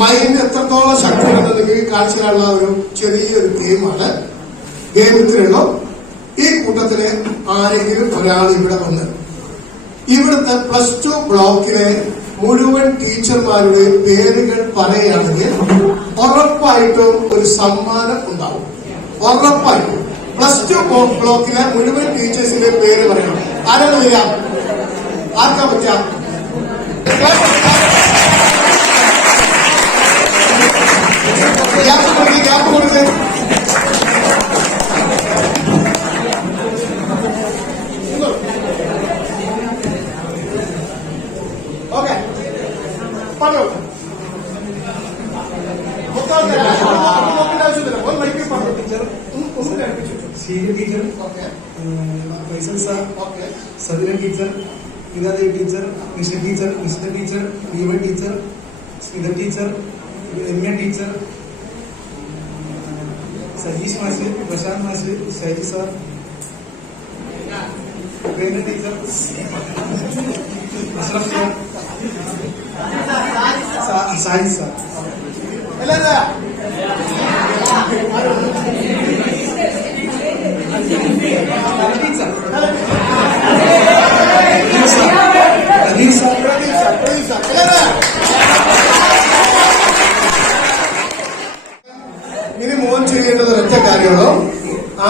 Mind എത്രത്തോളം ശക്തിയുണ്ടെന്ന് കാണിച്ചു തരാനുള്ള ഒരു ചെറിയൊരു ഗെയിമാണ്. ഗെയിം ഇത്രയുള്ളൂ. ഈ കൂട്ടത്തില് ആരെങ്കിലും ഒരാൾ ഇവിടെ വന്ന് ഇവിടുത്തെ +2 ബ്ലോക്കിലെ മുഴുവൻ ടീച്ചർമാരുടെ പേരുകൾ പറയുകയാണെങ്കിൽ ഉറപ്പായിട്ടും ഒരു സമ്മാനം ഉണ്ടാവും. ഉറപ്പായിട്ടും +2 ബ്ലോക്കിലെ മുഴുവൻ ടീച്ചേഴ്സിന്റെ പേര് പറയണം. ആരാണ് വരിക? ആർക്കാ പറ്റാ? ഗ്യാപ്പ് കൊടുത്ത് ഓക്കെ പറഞ്ഞു ആവശ്യമില്ല. ഒരു മണിക്കൂർ പറഞ്ഞു teacher Seeriya teacher, Faisal sir, Sadina teacher, Inadevi teacher, Nisha teacher, Nishitha teacher, Deepan teacher, Smitha teacher, Ramya teacher, Sajeesh മാഷ്, പ്രശാന്ത് മാഷ്, Shaiji sir, Upendra teacher, Ashraf sir, Saji sir. ഇനി മോൻ ചെയ്യേണ്ടത് ഒറ്റ കാര്യമുള്ളൂ.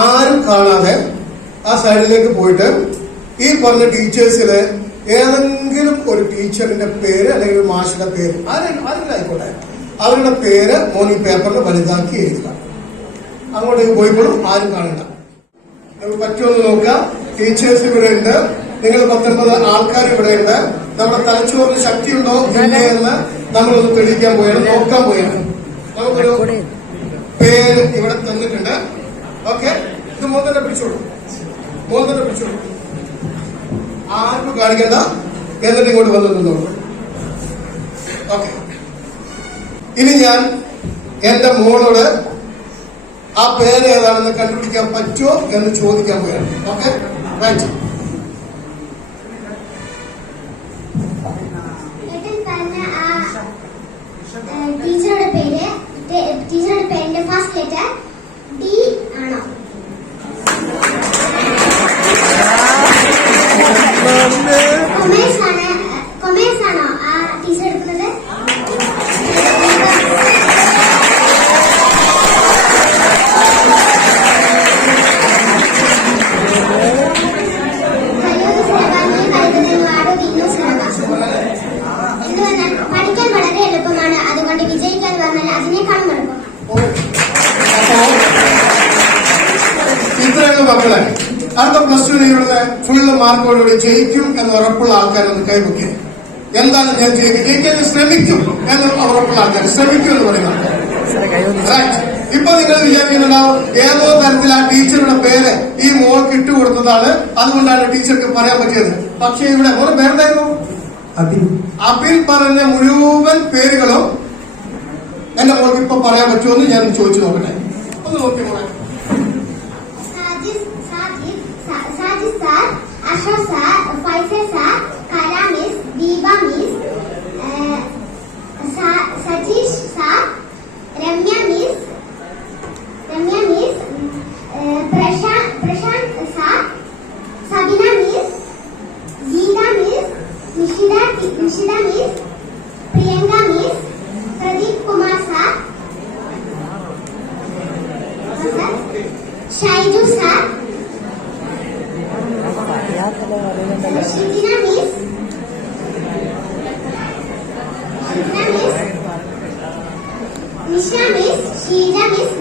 ആരും കാണാതെ ആ സൈഡിലേക്ക് പോയിട്ട് ഈ പറഞ്ഞ ടീച്ചേഴ്സില് ഏതെങ്കിലും ഒരു ടീച്ചറിന്റെ പേര് അല്ലെങ്കിൽ ഒരു മാഷിന്റെ പേര് ആരെങ്കിലും ആയിക്കോട്ടെ, അവരുടെ പേര് മോൻ ഈ പേപ്പറിൽ വലുതാക്കി എഴുതുക. അങ്ങോട്ടേക്ക് പോയിക്കോളും, ആരും കാണണ്ട. നമുക്ക് പറ്റുമെന്ന് നോക്കാം. ടീച്ചേഴ്സ് ഇവിടെ ഉണ്ട്. നിങ്ങൾ 19 ആൾക്കാർ ഇവിടെ ഉണ്ട്. നമ്മുടെ തലച്ചോറിന് ശക്തിയുണ്ടോ ഇല്ലേ എന്ന് നമ്മളൊന്ന് തെളിയിക്കാൻ പോയാണ്, നോക്കാൻ പോയാണ്. നമുക്കൊരു പേര് ഇവിടെ തന്നിട്ടുണ്ട്. ഓക്കെ, ഇത് മോൻ തന്നെ പിടിച്ചോളൂ. ആർക്കും കാണിക്കണ്ട. എന്നിട്ട് ഇങ്ങോട്ട് വന്നു നിന്നോളൂ. ഓക്കെ, ഇനി ഞാൻ എന്റെ മോളോട് ആ പേര് ഏതാണെന്ന് കണ്ടുപിടിക്കാൻ പറ്റുമോ എന്ന് ചോദിക്കാൻ പോയാണ്. Okay, right. ടീച്ചറുടെ പേരിന്റെ ഫസ്റ്റ് ലെറ്റർ ഡി ആണോ? കൊമേഴ്സ് ആണോ ആ ടീച്ചർ എടുക്കുന്നത്? പഠിക്കാൻ വളരെ എളുപ്പമാണ്. അതുകൊണ്ട് വിജയിക്കാൻ വന്നാൽ അതിനേക്കാളും എളുപ്പം. ഇത്രയുള്ള മക്കളെ അടുത്ത +2 ഇവിടെ ഫുള്ള് മാർക്കോടുകൂടി ജയിക്കും എന്ന് ഉറപ്പുള്ള ആൾക്കാരൊന്ന് കൈവയ്ക്കും. എന്താണ് ഞാൻ ജയിക്കാൻ ശ്രമിക്കും എന്ന് ഉറപ്പുള്ള ആൾക്കാർ ശ്രമിക്കും എന്ന് പറയുന്ന ആൾക്കാർ. ഇപ്പൊ നിങ്ങൾ വിചാരിക്കുന്നുണ്ടാവും ഏതോ തരത്തിൽ ആ ടീച്ചറുടെ പേര് ഈ മോൾക്ക് ഇട്ടുകൊടുത്തതാണ്, അതുകൊണ്ടാണ് ടീച്ചർക്ക് പറയാൻ പറ്റിയത്. പക്ഷേ ഇവിടെ മോളെ പേരെന്തായിരുന്നു? അബിൻ പറഞ്ഞ മുഴുവൻ പേരുകളും എന്റെ മോൾക്ക് ഇപ്പൊ പറയാൻ പറ്റുമെന്ന് ഞാൻ ചോദിച്ചു നോക്കട്ടെ. ഒന്ന് നോക്കി മോളെ. Sajid sir, Ashraf sir, Faisal sir, Kala miss, Deepa miss, Sajeesh sir, Ramya miss, Prashanth sir, Sabina miss, Geetha miss, Nishitha miss, Priyanka miss, Pradeep Kumar sir, Shaiju sir, Shithina miss, Nisha miss, Sheeja miss,